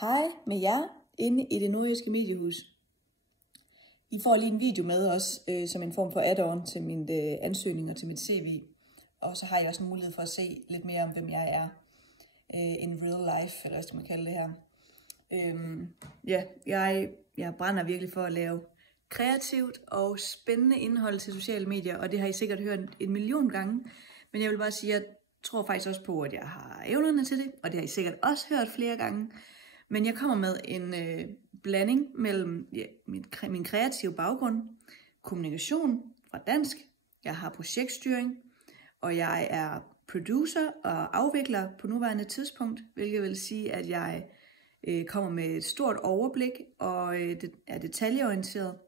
Hej med jer inde i det nordjyske mediehus. I får lige en video med os som en form for add-on til min ansøgning og til mit CV. Og så har I også en mulighed for at se lidt mere om, hvem jeg er in real life, eller hvad skal man kalde det her. Jeg brænder virkelig for at lave kreativt og spændende indhold til sociale medier, og det har I sikkert hørt en million gange. Men jeg vil bare sige, at jeg tror faktisk også på, at jeg har evnerne til det, og det har I sikkert også hørt flere gange. Men jeg kommer med en blanding mellem min kreative baggrund, kommunikation fra dansk, jeg har projektstyring, og jeg er producer og afvikler på nuværende tidspunkt, hvilket vil sige, at jeg kommer med et stort overblik og er detaljeorienteret.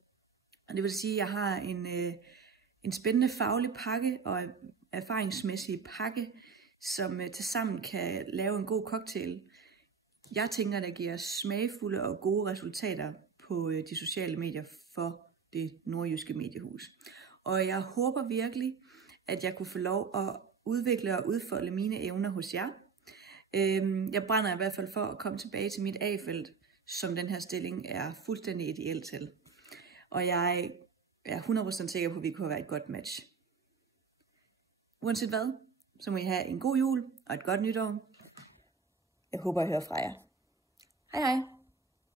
Og det vil sige, at jeg har en spændende faglig pakke og erfaringsmæssig pakke, som tilsammen kan lave en god cocktail. Jeg tænker, at det giver smagfulde og gode resultater på de sociale medier for det nordjyske mediehus. Og jeg håber virkelig, at jeg kunne få lov at udvikle og udfolde mine evner hos jer. Jeg brænder i hvert fald for at komme tilbage til mit A-felt, som den her stilling er fuldstændig ideel til. Og jeg er 100% sikker på, at vi kunne være et godt match. Uanset hvad, så må I have en god jul og et godt nytår. Jeg håber, jeg hører fra jer. Hej hej!